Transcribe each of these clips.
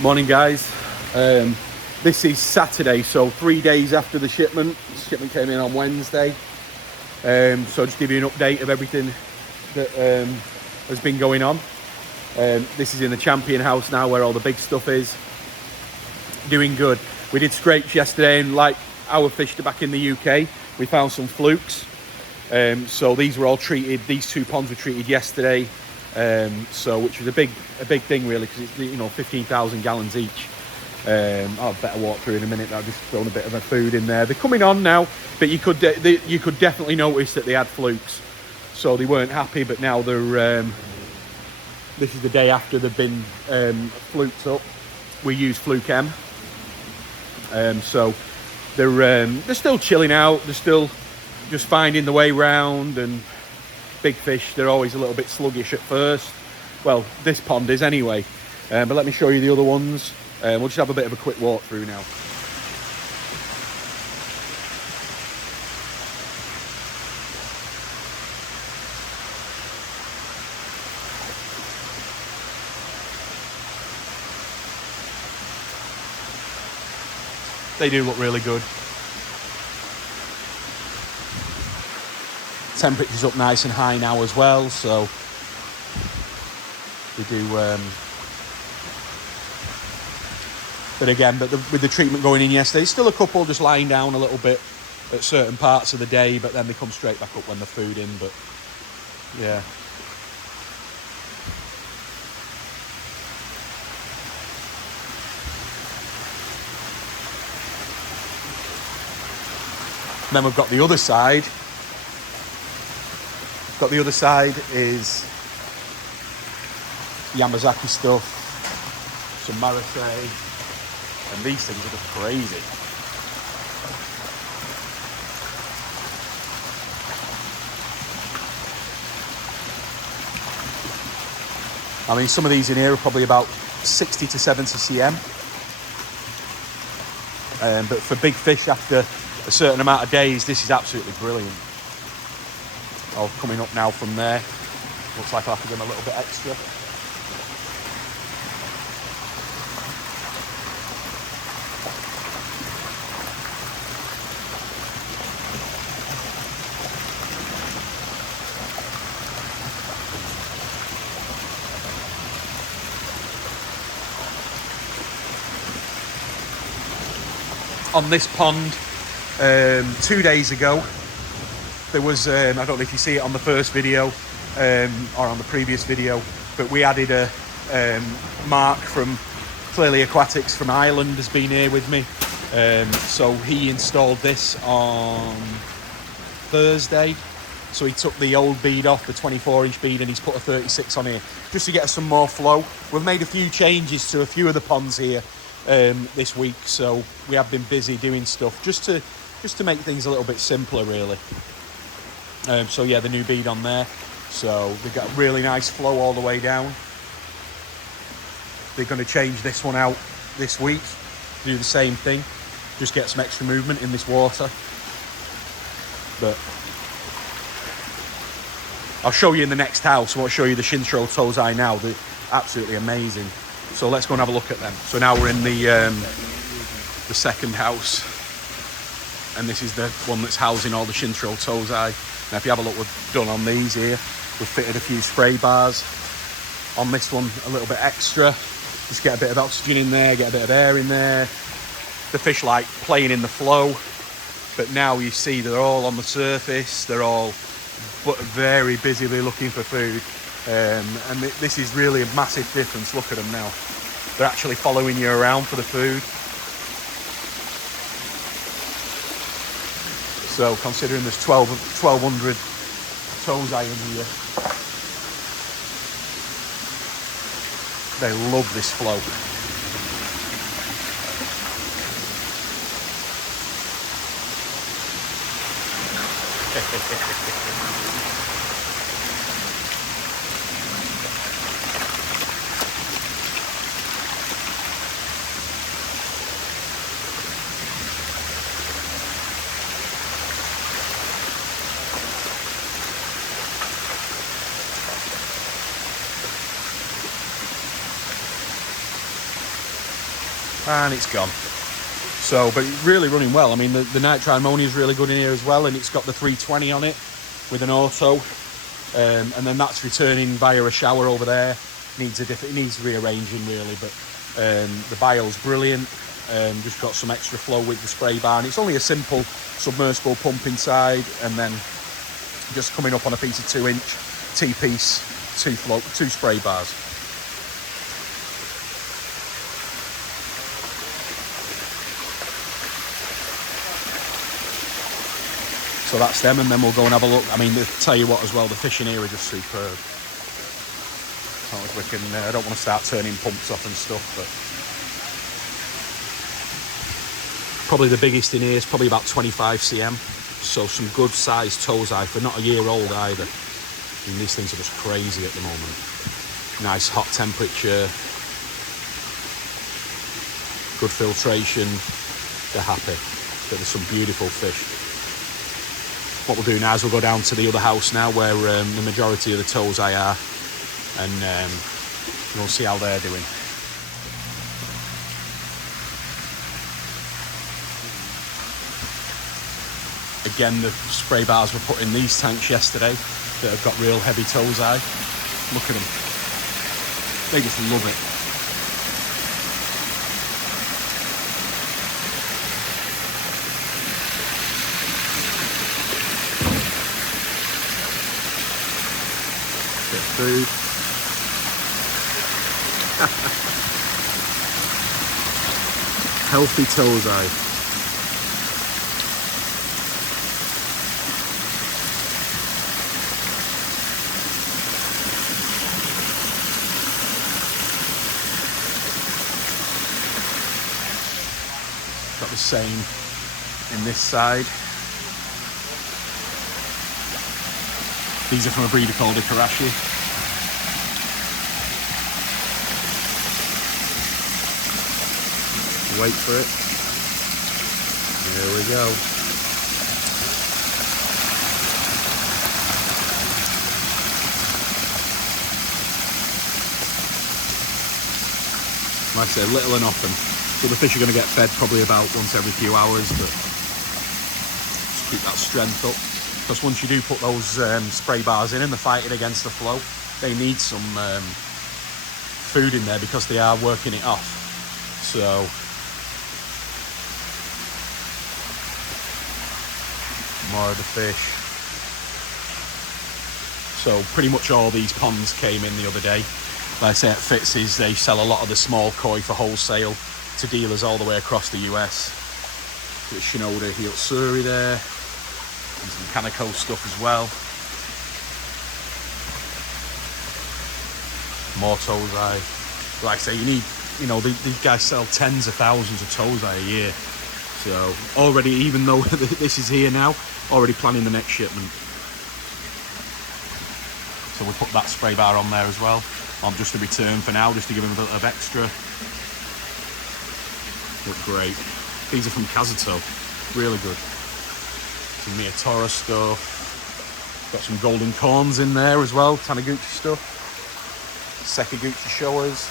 Morning guys, this is Saturday, so 3 days after the shipment. The shipment came in on Wednesday, so just give you an update of everything that has been going on. This is in the Champion house now where all the big stuff is. Doing good. We did scrapes yesterday, and like our fish back in the UK, we found some flukes. So these were all treated, these two ponds were treated yesterday. Which was a big thing really, because it's 15,000 gallons each. I'll better walk through in a minute. I've just thrown a bit of a food in there. They're coming on now, but you could definitely notice that they had flukes, so they weren't happy. But now they're this is the day after they've been fluked up. We use Fluke M, so they're still chilling out. They're still just finding the way round, and big fish, they're always a little bit sluggish at first. Well, this pond is anyway. But let me show you the other ones. We'll just have a bit of a quick walk through now. They do look really good. Temperature's up nice and high now as well, so we do. But again, with the treatment going in yesterday, still a couple just lying down a little bit at certain parts of the day, but then they come straight back up when the food in. But yeah. And then we've got the other side. The other side is Yamazaki stuff, some Marasei, and these things are just crazy. I mean, some of these in here are probably about 60 to 70 cm. But for big fish after a certain amount of days, this is absolutely brilliant. All coming up now from there. Looks like I'll have to give them a little bit extra. On this pond, 2 days ago, there was, I don't know if you see it on the first video or on the previous video, but we added a Mark from Clearly Aquatics from Ireland has been here with me. So he installed this on Thursday. So he took the old bead off, the 24-inch bead, and he's put a 36 on here, just to get us some more flow. We've made a few changes to a few of the ponds here this week, so we have been busy doing stuff just to make things a little bit simpler, really. So yeah, the new bead on there. So they've got really nice flow all the way down. They're going to change this one out this week, do the same thing, just get some extra movement in this water. But I'll show you in the next house. I won't show you the Shinshiro Tozai now. They're absolutely amazing. So let's go and have a look at them. So now we're in the second house, and this is the one that's housing all the Shinshiro Tozai. Now if you have a look, we've done on these here, we've fitted a few spray bars. On this one, a little bit extra, just get a bit of oxygen in there, get a bit of air in there. The fish like playing in the flow, but now you see they're all on the surface, they're all very busily looking for food. And this is really a massive difference. Look at them now. They're actually following you around for the food. So considering there's 1,200 Tozai in here, they love this flow. and it's gone. So, but it's really running well. I mean, the nitrile ammonia is really good in here as well, and it's got the 320 on it with an auto, and then that's returning via a shower over there. It needs rearranging really, but the bio's brilliant. Just got some extra flow with the spray bar, and it's only a simple submersible pump inside, and then just coming up on a piece of 2-inch T-piece, 2 spray bars. So that's them, and then we'll go and have a look. I mean, tell you what as well, the fish in here are just superb. It's not as we can, I don't want to start turning pumps off and stuff, but probably the biggest in here is probably about 25 cm. So some good sized tozai for not a year old either. I mean, these things are just crazy at the moment. Nice hot temperature, good filtration, they're happy. But there's some beautiful fish. What we'll do now is we'll go down to the other house now where the majority of the tozai are, and we'll see how they're doing. Again, the spray bars were put in these tanks yesterday that have got real heavy tozai. Look at them. They just love it. Bit of food. Healthy tozai. Got the same in this side. These are from a breeder called Ikarashi. Wait for it. There we go. Like I said, little and often. So the fish are going to get fed probably about once every few hours, but just keep that strength up. Because once you do put those spray bars in and they're fighting against the flow, they need some food in there because they are working it off. So more of the fish. So pretty much all these ponds came in the other day. Like I say, at Fitz's, they sell a lot of the small koi for wholesale to dealers all the way across the US. There's Shinoda Hiyotsuri there, and some Kaneko stuff as well. More tozai. Like I say, you need, you know, these guys sell tens of thousands of tozai a year. So already, even though this is here now, already planning the next shipment. So we'll put that spray bar on there as well. Just a return for now, just to give them a bit of extra. Look great. These are from Kazuto. Really good. Some Miyatora stuff. Got some golden corns in there as well. Taniguchi stuff. Sekiguchi showers.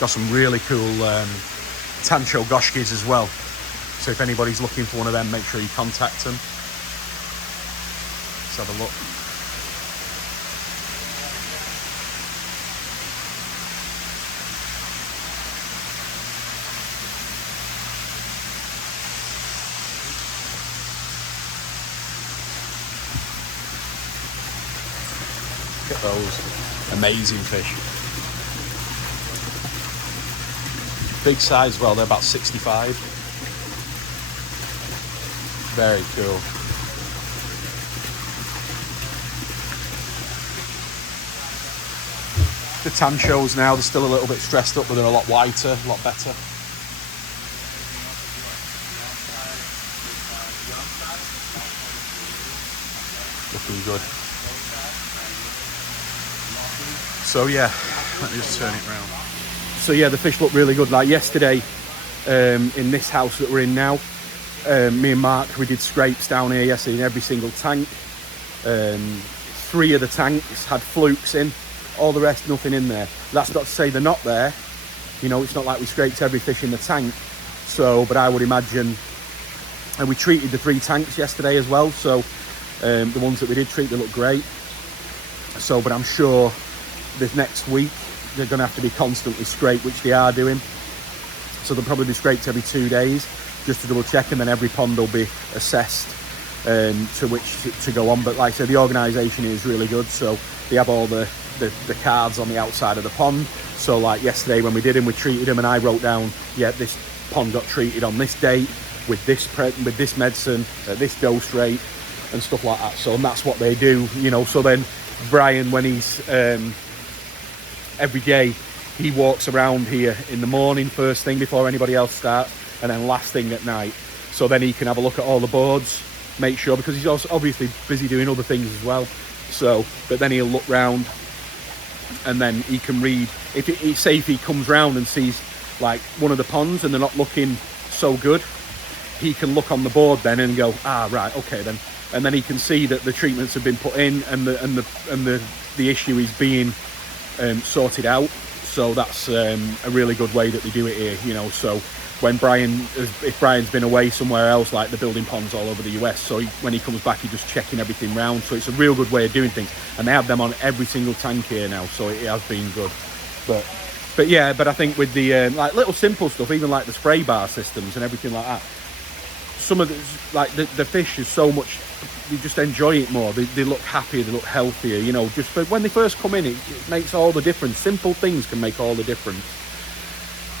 Got some really cool Tancho Goshkis as well. So if anybody's looking for one of them, make sure you contact them. Let's have a look. Look at those amazing fish. Big size, well, they're about 65. Very cool. The Tanchos now, they're still a little bit stressed up, but they're a lot whiter, a lot better. Looking good. So yeah, Let me just turn it round. So yeah, the fish look really good. Like yesterday, in this house that we're in now, me and Mark, we did scrapes down here yesterday in every single tank. 3 of the tanks had flukes in, all the rest nothing in there. That's not to say they're not there, you know, it's not like we scraped every fish in the tank. So, but I would imagine, and we treated the 3 tanks yesterday as well, so the ones that we did treat, they look great. So, but I'm sure this next week they're going to have to be constantly scraped, which they are doing. So they'll probably be scraped every 2 days just to double check, and then every pond will be assessed to which to go on. But like I said, the organisation is really good, so they have all the cards on the outside of the pond. So like yesterday when we did them, we treated them, and I wrote down, yeah, this pond got treated on this date with this medicine at this dose rate and stuff like that. So, and that's what they do, you know. So then Brian, when he's every day, he walks around here in the morning first thing before anybody else starts, and then last thing at night. So then he can have a look at all the boards, make sure, because he's also obviously busy doing other things as well. So, but then he'll look round, and then he can read. If he comes round and sees like one of the ponds and they're not looking so good, he can look on the board then and go, right, okay then, and then he can see that the treatments have been put in and the issue is being sorted out. So that's a really good way that they do it here, you know. So when if Brian's been away somewhere else, like the building ponds all over the US, so when he comes back, he's just checking everything round. So it's a real good way of doing things, and they have them on every single tank here now, so it has been good. But yeah, but I think with the like little simple stuff, even like the spray bar systems and everything like that, some of the fish is so much, you just enjoy it more. They look happier, they look healthier, you know. Just when they first come in, it makes all the difference. Simple things can make all the difference.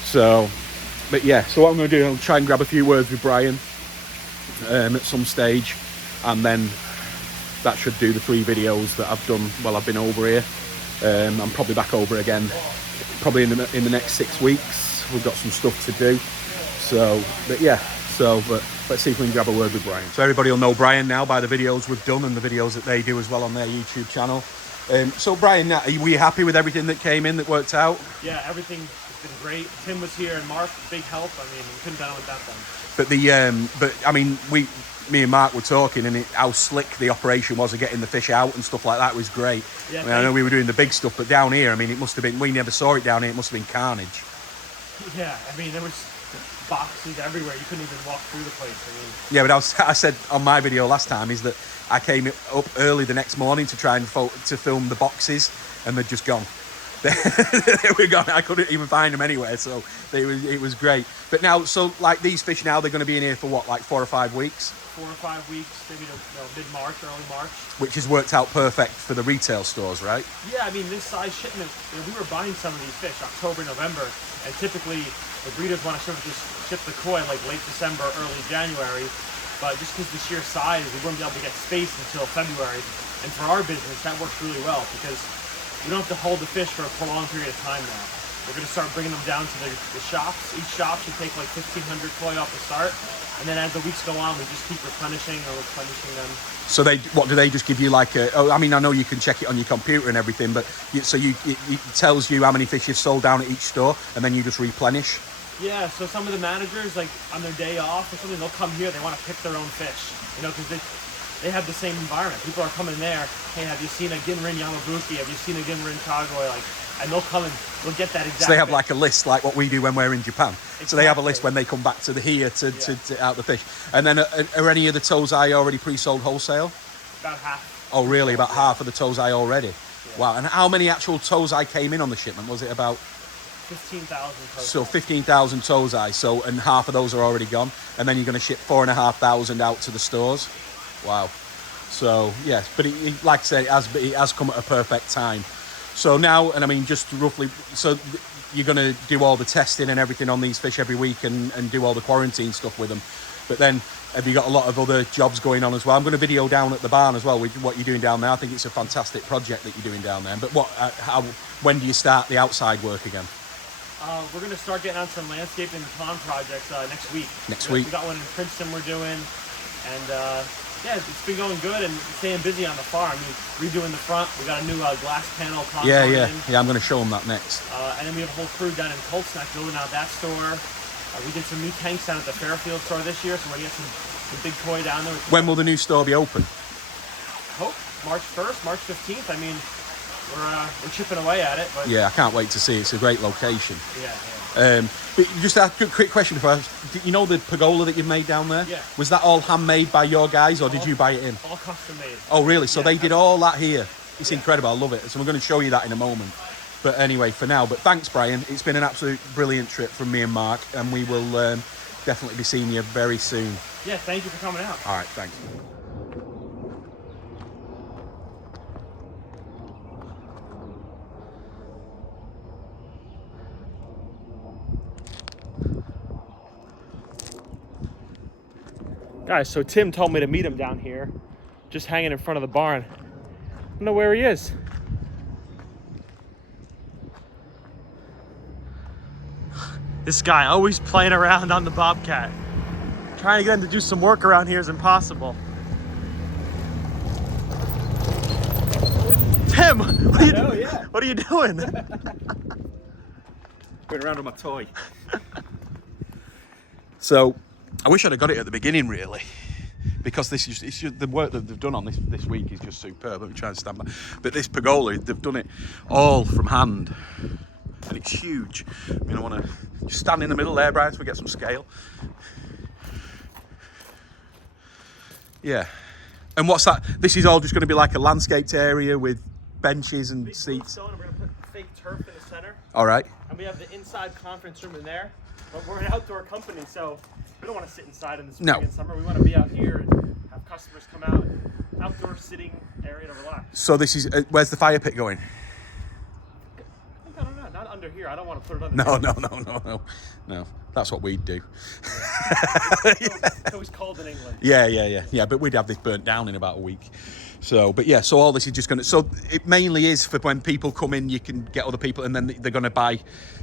So, but yeah, so what I'm going to do, I'll try and grab a few words with Brian at some stage, and then that should do the 3 videos that I've done while I've been over here. I'm probably back over again, probably in the next 6 weeks. We've got some stuff to do. So, but yeah, but let's see if we can grab a word with Brian. So everybody will know Brian now by the videos we've done and the videos that they do as well on their YouTube channel. So Brian, were you happy with everything that came in, that worked out? Yeah, everything has been great. Tim was here and Mark, big help. I mean, we couldn't have done it without them. But I mean, me and Mark were talking, and how slick the operation was of getting the fish out and stuff like that was great. Yeah, I mean, I know we were doing the big stuff, but down here, I mean, it must have been, we never saw it down here, it must have been carnage. Yeah, I mean, there was boxes everywhere. You couldn't even walk through the place. I mean, yeah, but I said on my video last time is that I came up early the next morning to try and film the boxes, and they'd just gone. They were gone. I couldn't even find them anywhere, so it was great. But now, so like these fish now, they're going to be in here for what, like 4 or 5 weeks? 4 or 5 weeks, maybe mid-March, early March. Which has worked out perfect for the retail stores, right? Yeah, I mean, this size shipment, we were buying some of these fish October, November, and typically the breeders want to just ship the koi like late December, early January, but just because the sheer size, we wouldn't be able to get space until February. And for our business, that works really well because we don't have to hold the fish for a prolonged period of time now. We're going to start bringing them down to the shops. Each shop should take like 1,500 koi off the start. And then as the weeks go on, we just keep replenishing them. So what do they just give you like I mean, I know you can check it on your computer and everything, but it tells you how many fish you've sold down at each store, and then you just replenish? Yeah, so some of the managers, like on their day off or something, they'll come here, they want to pick their own fish, you know, because they have the same environment. People are coming there, hey, have you seen a Ginrin Yamabuki? Have you seen a Ginrin Kagoi? Like, and they'll come and they'll get that exact. So they have like a list, like what we do when we're in Japan. Exactly. So they have a list when they come back to to out the fish. And then are any of the tozai already pre-sold wholesale? About half. Oh, really? About half of the tozai already? Yeah. Wow. And how many actual tozai came in on the shipment? Was it about 15,000 tozai? So 15,000 tozai. So, and half of those are already gone. And then you're going to ship 4,500 out to the stores. Wow. So yes, but like I said, it has come at a perfect time. So now, and I mean, just roughly, so you're going to do all the testing and everything on these fish every week and do all the quarantine stuff with them. But then, have you got a lot of other jobs going on as well? I'm going to video down at the barn as well with what you're doing down there. I think it's a fantastic project that you're doing down there. But when do you start the outside work again? We're going to start getting on some landscaping and pond projects next week. Next week? We got one in Princeton we're doing, and Yeah, it's been going good and staying busy on the farm. I mean, redoing the front. We got a new glass panel console in. Yeah, I'm going to show them that next. And then we have a whole crew down in Colts Neck building out that store. We did some new tanks down at the Fairfield store this year, so we're going to get some big koi down there. When will the new store be open? Hope March 1st, March 15th. I mean, we're chipping away at it. But Yeah, I can't wait to see it. It's a great location. Yeah. But just a quick question before you know the pergola that you've made down there? Yeah. Was that all handmade by your guys or did you buy it in? All custom made. Oh, really? So they did all that here. It's incredible. I love it. So we're going to show you that in a moment. But anyway, for now. But thanks, Brian. It's been an absolute brilliant trip from me and Mark, and we will definitely be seeing you very soon. Yeah, thank you for coming out. All right, thanks. Guys, so Tim told me to meet him down here, just hanging in front of the barn. I don't know where he is. This guy always playing around on the Bobcat. Trying to get him to do some work around here is impossible. Tim, what are you doing? Going around on my toy. So, I wish I'd have got it at the beginning, really, because it's just the work that they've done on this week is just superb. Let me try and stand back. But this pergola, they've done it all from hand, and it's huge. I mean, I want to just stand in the middle there, Brian, so we get some scale. Yeah. And what's that? This is all just going to be like a landscaped area with benches and seats. We're going to put fake turf in the center. All right. And we have the inside conference room in there. But we're an outdoor company, so we don't want to sit inside in the spring and summer. We want to be out here and have customers come out, outdoor sitting area to relax. So this is, where's the fire pit going? I don't know, not under here. I don't want to put it under No. That's what we'd do. It's always cold in England. Yeah. But we'd have this burnt down in about a week. So, but yeah, so all this is just going to, so it mainly is for when people come in, you can get other people and then they're going to buy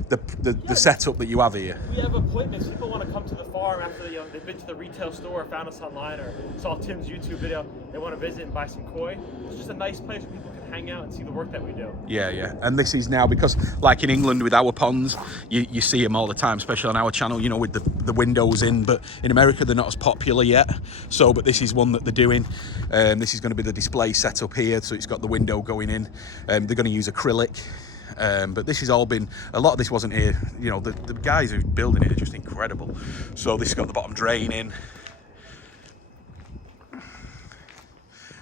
the setup that you have here. We have appointments. People want to come to the farm after they've been to the retail store, found us online, or saw Tim's YouTube video. They want to visit and buy some koi. It's just a nice place where people can hang out and see the work that we do. Yeah. And this is now, because like in England with our ponds, you see them all the time, especially on our channel, you know, with the windows in, but in America they're not as popular yet. So, but this is one that they're doing. This is going to be the display set up here, so it's got the window going in. They're going to use acrylic. But this has all been, a lot of this wasn't here, you know, the guys who are building it are just incredible. So this has got the bottom drain in.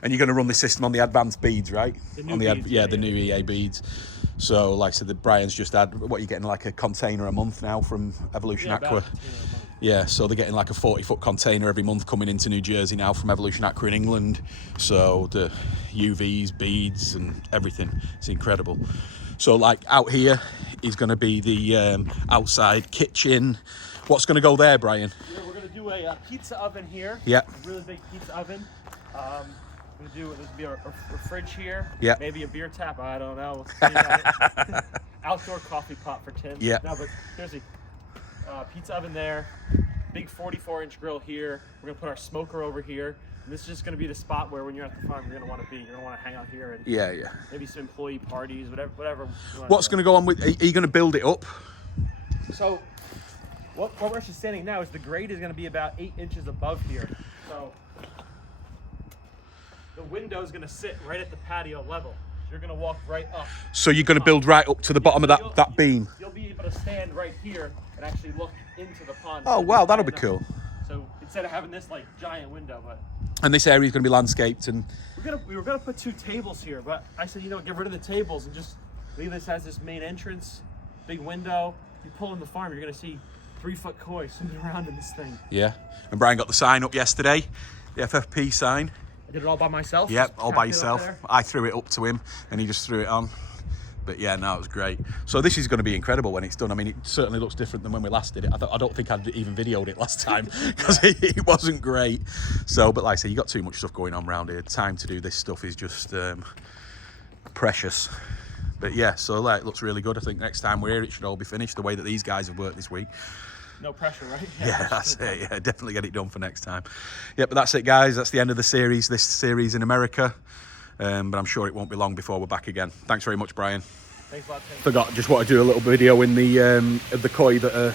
And you're going to run this system on the advanced beads, right? The new beads, the new EA beads. So, like I said, Brian's just had, what, you're getting like a container a month now from Evolution Aqua. Yeah, so they're getting like a 40-foot container every month coming into New Jersey now from Evolution Aqua in England. So the UVs, beads and everything, it's incredible. So like out here is going to be the outside kitchen. What's going to go there, Brian? Yeah, we're going to do a pizza oven here. Yeah. A really big pizza oven. There's going to be a fridge here. Yeah. Maybe a beer tap. I don't know. We'll see about it. Outdoor coffee pot for Tim. Yeah. No, but seriously, pizza oven there. Big 44-inch grill here. We're going to put our smoker over here. And this is just going to be the spot where when you're at the farm, you're going to want to be. You're going to want to hang out here. And Yeah. maybe some employee parties, whatever. What's going to go on with, are you going to build it up? So what we're actually standing now is the grade is going to be about 8 inches above here. So the window is going to sit right at the patio level. You're going to walk right up. So you're going to build right up to the bottom of that beam? You'll be able to stand right here and actually look into the pond. Oh, wow, that'll be cool. So instead of having this like giant window, but... And this area is going to be landscaped and... We were going to put 2 tables here, but I said, get rid of the tables and just leave this as this main entrance, big window. You pull in the farm, you're going to see 3-foot koi swimming around in this thing. Yeah. And Brian got the sign up yesterday, the FFP sign. I did it all by myself. Yep, all by yourself. I threw it up to him and he just threw it on. But yeah, no, it was great. So this is going to be incredible when it's done. I mean, it certainly looks different than when we last did it. I don't think I'd even videoed it last time because it wasn't great. So, but like I say, you got too much stuff going on around here. Time to do this stuff is just precious. But yeah, so like, it looks really good. I think next time we're here, it should all be finished the way that these guys have worked this week. No pressure, right? Yeah, that's it. Yeah, definitely get it done for next time. Yeah, but that's it, guys. That's the end of the series, this series in America. But I'm sure it won't be long before we're back again. Thanks very much, Brian. Thanks a lot, Tim. Forgot, just want to do a little video in the of the koi that are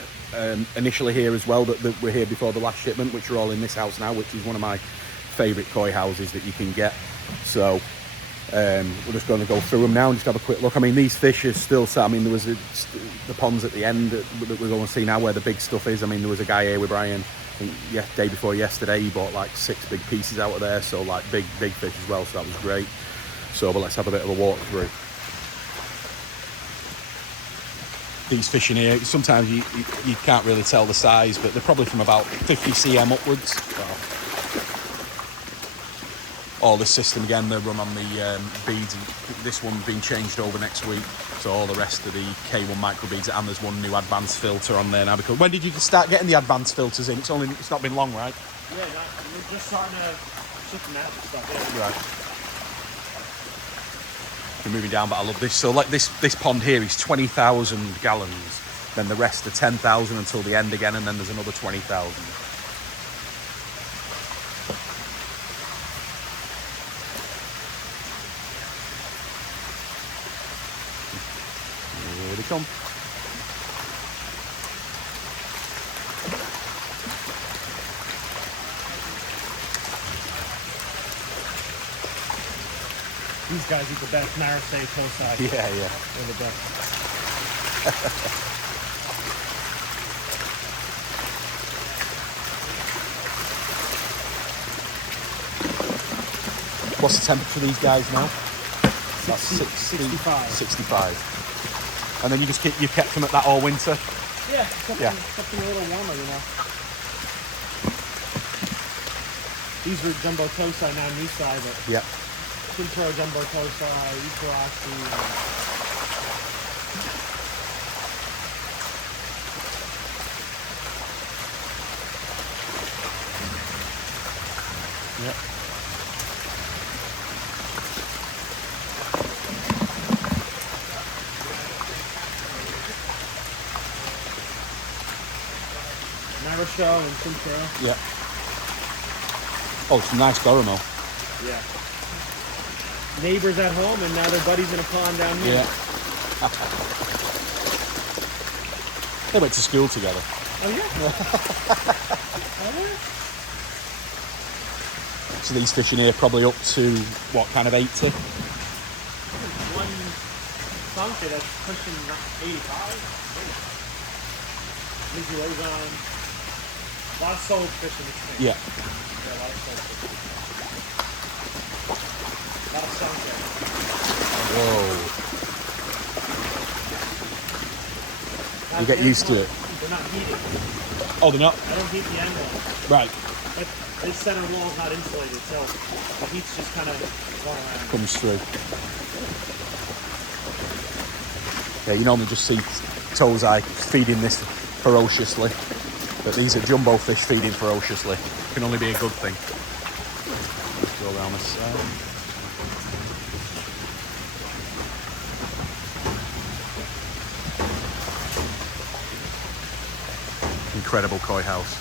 initially here as well, that were here before the last shipment, which are all in this house now, which is one of my favourite koi houses that you can get. So we're just going to go through them now and just have a quick look. I mean, these fish are still sat. I mean, there was the ponds at the end that we're going to see now where the big stuff is. I mean, there was a guy here with Brian, I think, day before yesterday. He bought like 6 big pieces out of there, so like big fish as well. So that was great. So, but let's have a bit of a walk through. These fish in here, sometimes you can't really tell the size, but they're probably from about 50 cm upwards. So, all this system again, they run on the beads. This one's being changed over next week, so all the rest of the K1 micro beads, and there's one new advanced filter on there now. Because when did you start getting the advanced filters in? It's not been long, right? Yeah, we're just starting to ship them out and stuff. Yeah. Right. We're moving down, but I love this. So like this pond here is 20,000 gallons. Then the rest are 10,000 until the end again, and then there's another 20,000. Here they come. These guys eat the best japanesekoi. Yeah. They're the best. What's the temperature for these guys now? 65. 65. And then you kept them at that all winter? Yeah, kept them a little warmer, you know. These were jumbo tosai, now Nisai, but Yeah. Kintaro jumbo tosai, Ikurashi. Yeah. Narisho and Kintaro. Yeah. Oh, some nice Goromo. Yeah. Neighbors at home, and now they're buddies in a pond down here. Yeah. They went to school together. Oh, yeah? Oh, yeah? So these fish in here probably up to, what, kind of 80? One sunken that's pushing 85. Mizuo's on. A lot of sold fish in this thing. Yeah. Yeah, a lot of sold fish. A lot of sunken. Whoa. Now, You get used to it. They're not heated. Oh, they're not? I don't heat the end one. Right. But this center wall is not insulated, so the heat's just kind of going around. Comes through. Yeah, you normally just see tozai feeding this ferociously. But these are jumbo fish feeding ferociously. Can only be a good thing. Let's go around this side. Incredible koi house.